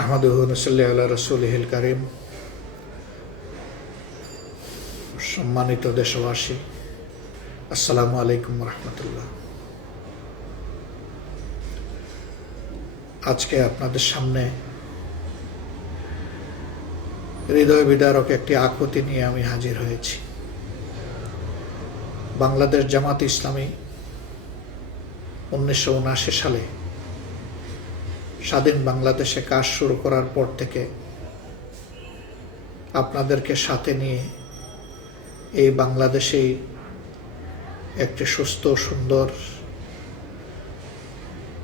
আহমদুল্লাহ আল্লাহ রসুলহিল করিম সম্মানিত দেশবাসী, আসসালামু আলাইকুম রহমতুল্লাহ আজকে আপনাদের সামনে হৃদয় বিদারক একটি আকুতি নিয়ে আমি হাজির হয়েছি। বাংলাদেশ জামাত ইসলামী উনিশশো উনআশি সালে স্বাধীন বাংলাদেশে কাজ শুরু করার পর থেকে আপনাদেরকে সাথে নিয়ে এই বাংলাদেশেই একটি সুস্থ, সুন্দর,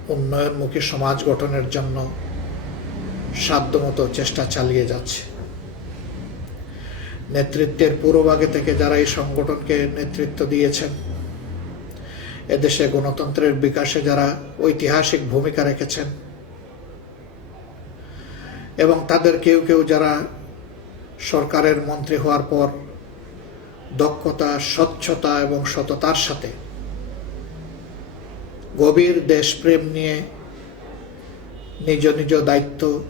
উন্নয়নমুখী সমাজ গঠনের জন্য সাধ্যমতো চেষ্টা চালিয়ে যাচ্ছে। নেতৃত্বের পূর্বভাগে থেকে যারা এই সংগঠনকে নেতৃত্ব দিয়েছেন, এদেশে গণতন্ত্রের বিকাশে যারা ঐতিহাসিক ভূমিকা রেখেছেন এবং তাদের কেউ কেউ যারা সরকারের মন্ত্রী হওয়ার পর দক্ষতা, স্বচ্ছতা এবং সততার সাথে গভীর দেশপ্রেম নিয়ে নিজ নিজ দায়িত্ব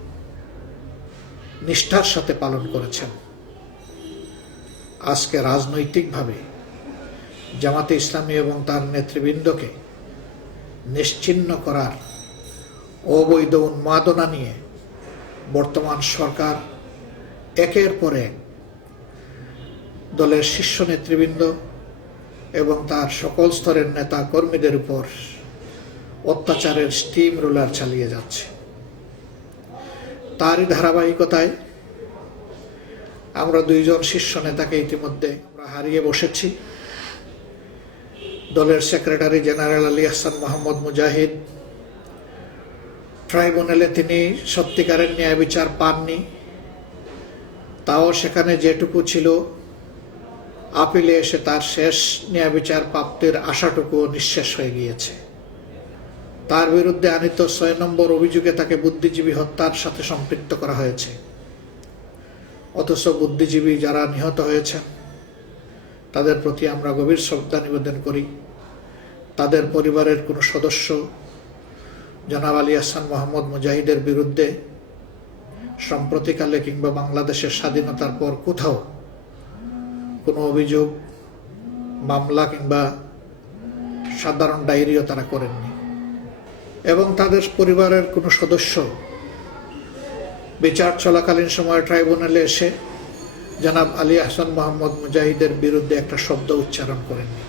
নিষ্ঠার সাথে পালন করেছেন। আজকে রাজনৈতিকভাবে জামাতে ইসলামী এবং তার নেতৃবৃন্দকে নিশ্চিহ্ন করার অবৈধ উন্মাদনা নিয়ে বর্তমান সরকার একের পর এক দলের শীর্ষ নেতৃবৃন্দ এবং তার সকল স্তরের নেতা কর্মীদের উপর অত্যাচারের স্টিম রোলার চালিয়ে যাচ্ছে। তারই ধারাবাহিকতায় আমরা দুইজন শীর্ষ নেতাকে ইতিমধ্যে আমরা হারিয়ে বসেছি। দলের সেক্রেটারি জেনারেল আলী হাসান মোহাম্মদ মুজাহিদ ট্রাইব্যুনালে তিনি সত্যিকারের ন্যায় বিচার পাননি। তাও সেখানে যেটুকু ছিল, আপিলে এসে তার শেষ ন্যায় বিচার প্রাপ্তির আশাটুকু নিঃশেষ হয়ে গিয়েছে। তার বিরুদ্ধে আনিত ছয় নম্বর অভিযোগে তাকে বুদ্ধিজীবী হত্যার সাথে সম্পৃক্ত করা হয়েছে। অথচ বুদ্ধিজীবী যারা নিহত হয়েছেন, তাদের প্রতি আমরা গভীর শ্রদ্ধা নিবেদন করি। তাদের পরিবারের কোনো সদস্য জনাব আলী হাসান মোহাম্মদ মুজাহিদের বিরুদ্ধে সম্প্রতিকালে কিংবা বাংলাদেশের স্বাধীনতার পর কোথাও কোনো অভিযোগ, মামলা কিংবা সাধারণ ডায়েরিও তারা করেননি। এবং তাদের পরিবারের কোনো সদস্য বিচার চলাকালীন সময় ট্রাইব্যুনালে এসে জনাব আলী আহসান মোহাম্মদ মুজাহিদের বিরুদ্ধে একটা শব্দ উচ্চারণ করেননি।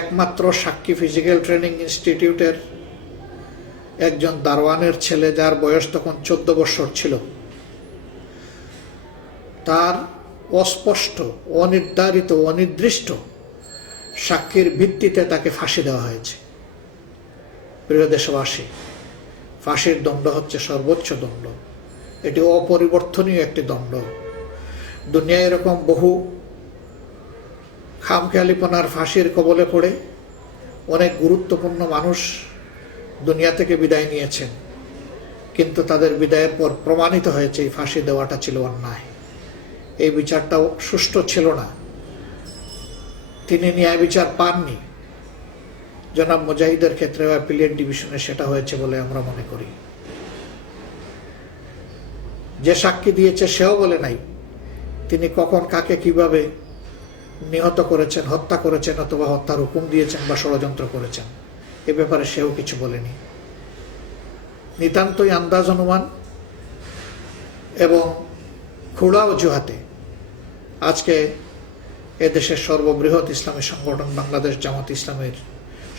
একমাত্র সাক্ষী ফিজিক্যাল ট্রেনিং ইনস্টিটিউটের একজন দারোয়ানের ছেলে যার বয়স তখন চোদ্দ বছর ছিল। তার অস্পষ্ট, অনির্ধারিত, অনির্দিষ্ট সাক্ষীর ভিত্তিতে তাকে ফাঁসি দেওয়া হয়েছে। প্রিয় দেশবাসী, ফাঁসির দণ্ড হচ্ছে সর্বোচ্চ দণ্ড। এটি অপরিবর্তনীয় একটি দণ্ড। দুনিয়ায় এরকম বহু খামখেয়ালিপনার ফাঁসির কবলে পড়ে অনেক গুরুত্বপূর্ণ মানুষ দুনিয়া থেকে বিদায় নিয়েছেন। কিন্তু তাদের বিদায়ের পর প্রমাণিত হয়েছে, এই ফাঁসি দেওয়াটা ছিল অন্যায়। এই বিচারটাও সুষ্ঠু ছিল না। তিনি ন্যায় বিচার পাননি। জনাব মুজাহিদের ক্ষেত্রে অ্যাপিলিয়েট ডিভিশনে সেটা হয়েছে বলে আমরা মনে করি। যে সাক্ষী দিয়েছে সেও বলে নাই, তিনি কখন কাকে কীভাবে নিহত করেছেন, হত্যা করেছেন অথবা হত্যার হুকুম দিয়েছেন বা ষড়যন্ত্র করেছেন। এ ব্যাপারে সেও কিছু বলেনি। নিতান্তই আন্দাজ অনুমান এবং খুড়া অজুহাতে আজকে এদেশের সর্ববৃহৎ ইসলামী সংগঠন বাংলাদেশ জামাত ইসলামের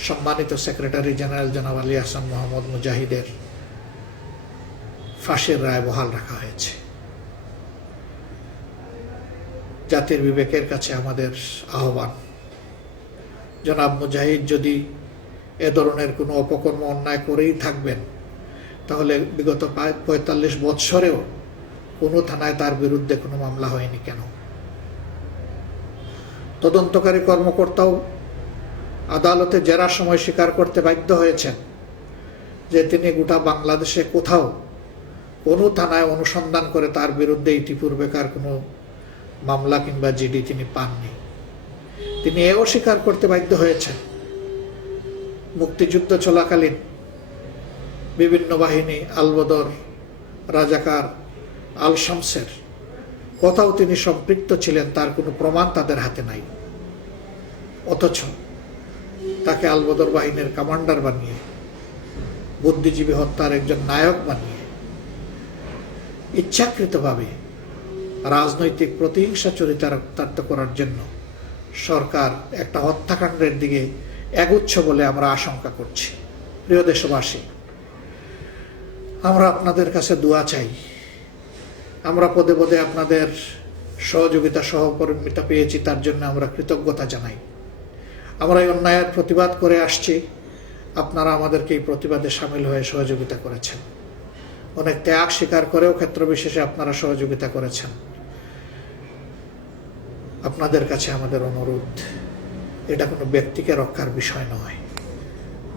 সম্মানিত সেক্রেটারি জেনারেল জনাব আলী হাসান মোহাম্মদ মুজাহিদের ফাঁসির রায় বহাল রাখা হয়েছে। জাতির বিবেকের কাছে আমাদের আহ্বান, জনাব মুজাহিদ যদি এ ধরনের কোনো অপকর্ম, অন্যায় করেই থাকবেন। তাহলে বিগত পঁয়তাল্লিশ বৎসরেও কোনো থানায় তার বিরুদ্ধে কোনো মামলা হয়নি কেন? তদন্তকারী কর্মকর্তাও আদালতে জেরার সময় স্বীকার করতে বাধ্য হয়েছেন যে তিনি গোটা বাংলাদেশে কোথাও কোনো থানায় অনুসন্ধান করে তার বিরুদ্ধে ইতিপূর্বেকার কোনো মামলা কিংবা জিডি তিনি পাননি। তিনি এও স্বীকার করতে বাধ্য হয়েছেন। মুক্তিযুদ্ধ চলাকালীন বিভিন্ন বাহিনী, আলবদর, রাজাকার আল শামসের কোথাও তিনি সম্পৃক্ত ছিলেন, তার কোনো প্রমাণ তাদের হাতে নাই। অথচ তাকে আলবদর বাহিনীর কমান্ডার বানিয়ে, বুদ্ধিজীবী হত্যার একজন নায়ক বানিয়ে, ইচ্ছাকৃতভাবে রাজনৈতিক প্রতিহিংসা চরিতার্থ করার জন্য সরকার একটা হত্যাকাণ্ডের দিকে এগুচ্ছ বলে আমরা আশঙ্কা করছি। প্রিয় দেশবাসী, আমরা আপনাদের কাছে দোয়া চাই। আমরা পদে পদে আপনাদের সহযোগিতা সহকর্মিতা পেয়েছি, তার জন্য আমরা কৃতজ্ঞতা জানাই। আমরা এই অন্যায়ের প্রতিবাদ করে আসছি। আপনারা আমাদেরকে এই প্রতিবাদে সামিল হয়ে সহযোগিতা করেছেন। অনেক ত্যাগ স্বীকার করেও ক্ষেত্র বিশেষে আপনারা সহযোগিতা করেছেন। আপনাদের কাছে আমাদের অনুরোধ। এটা কোনো ব্যক্তিকে রক্ষার বিষয় নয়।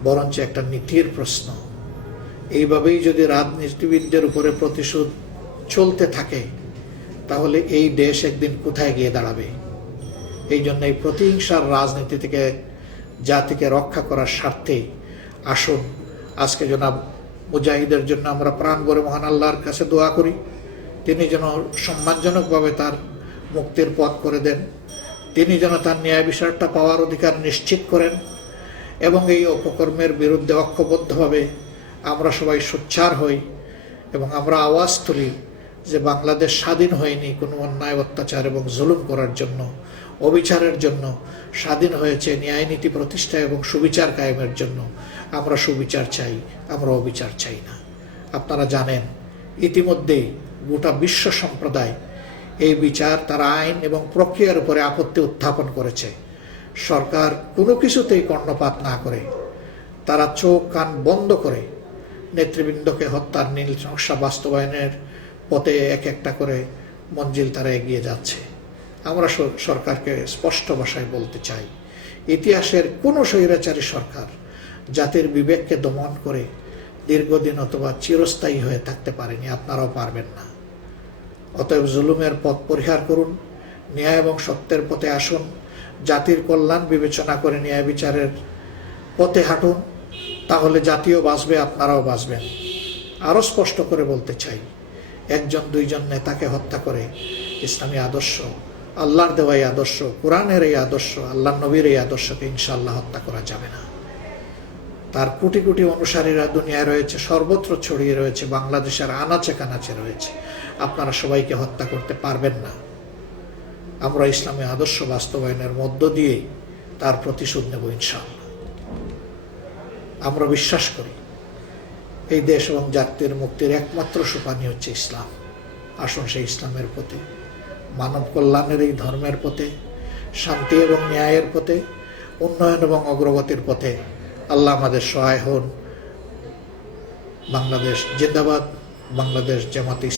বরঞ্চ একটা নীতির প্রশ্ন। এইভাবেই যদি রাজনীতিবিদদের উপরে প্রতিশোধ চলতে থাকে, তাহলে এই দেশ একদিন কোথায় গিয়ে দাঁড়াবে? এই জন্য এই প্রতিহিংসার রাজনীতি থেকে, জাতিকে রক্ষা করার স্বার্থে আসুন। আজকে জনাব মুজাহিদের জন্য আমরা প্রাণ ভরে মহান আল্লাহর কাছে দোয়া করি। তিনি যেন সম্মানজনকভাবে তার মুক্তির পথ করে দেন। তিনি যেন তার ন্যায় বিচারটা পাওয়ার অধিকার নিশ্চিত করেন এবং এই অপকর্মের বিরুদ্ধে ঐক্যবদ্ধভাবে আমরা সবাই সোচ্চার হই এবং আমরা আওয়াজ তুলি যে বাংলাদেশ স্বাধীন হয়নি কোনো অন্যায়, অত্যাচার এবং জুলুম করার জন্য, অবিচারের জন্য, স্বাধীন হয়েছে ন্যায় নীতি প্রতিষ্ঠা এবং সুবিচার কায়েমের জন্য। আমরা সুবিচার চাই, আমরা অবিচার চাই না। আপনারা জানেন, ইতিমধ্যেই গোটা বিশ্ব সম্প্রদায় এই বিচার তার আইন এবং প্রক্রিয়ার উপরে আপত্তি উত্থাপন করেছে। সরকার কোনো কিছুতেই কর্ণপাত না করে। তারা চোখ, কান বন্ধ করে নেতৃবৃন্দকে হত্যার নীল নকশা বাস্তবায়নের পথে এক একটা করে মঞ্জিল তারা এগিয়ে যাচ্ছে। আমরা সরকারকে স্পষ্ট ভাষায় বলতে চাই, ইতিহাসের কোনো স্বৈরাচারী সরকার জাতির বিবেককে দমন করে দীর্ঘদিন অথবা চিরস্থায়ী হয়ে থাকতে পারেনি। আপনারাও পারবেন না। অতএব জুলুমের পথ পরিহার করুন, ন্যায় এবং সত্যের পথে আসুন, জাতির কল্যাণ বিবেচনা করে ন্যায় বিচারের পথে হাঁটুন, তাহলে জাতীয় বাঁচবে, আপনারাও বাঁচবেন। আরও স্পষ্ট করে বলতে চাই, একজন, দুইজন নেতাকে হত্যা করে ইসলামী আদর্শ, আল্লাহর দেওয়া এই আদর্শ, কোরআনের এই আদর্শ আল্লাহ নবীর এই আদর্শকে ইনশাআল্লাহ হত্যা করা যাবে না। তার কোটি কোটি অনুসারীরা দুনিয়ায় রয়েছে, সর্বত্র ছড়িয়ে রয়েছে বাংলাদেশের আনাচে কানাচে রয়েছে। আপনারা সবাইকে হত্যা করতে পারবেন না। আমরা ইসলামী আদর্শ বাস্তবায়নের মধ্য দিয়ে তার প্রতিশোধ নেব ইনশাআল্লাহ। আমরা বিশ্বাস করি, এই দেশ এবং জাতির মুক্তির একমাত্র সোপানি হচ্ছে ইসলাম। আসুন সেই ইসলামের পথে, মানব কল্যাণের এই ধর্মের পথে, শান্তি এবং ন্যায়ের পথে, উন্নয়ন এবং অগ্রগতির পথে আল্লাহ আমাদের সহায় হন। বাংলাদেশ জিন্দাবাদ বাংলাদেশ জামাত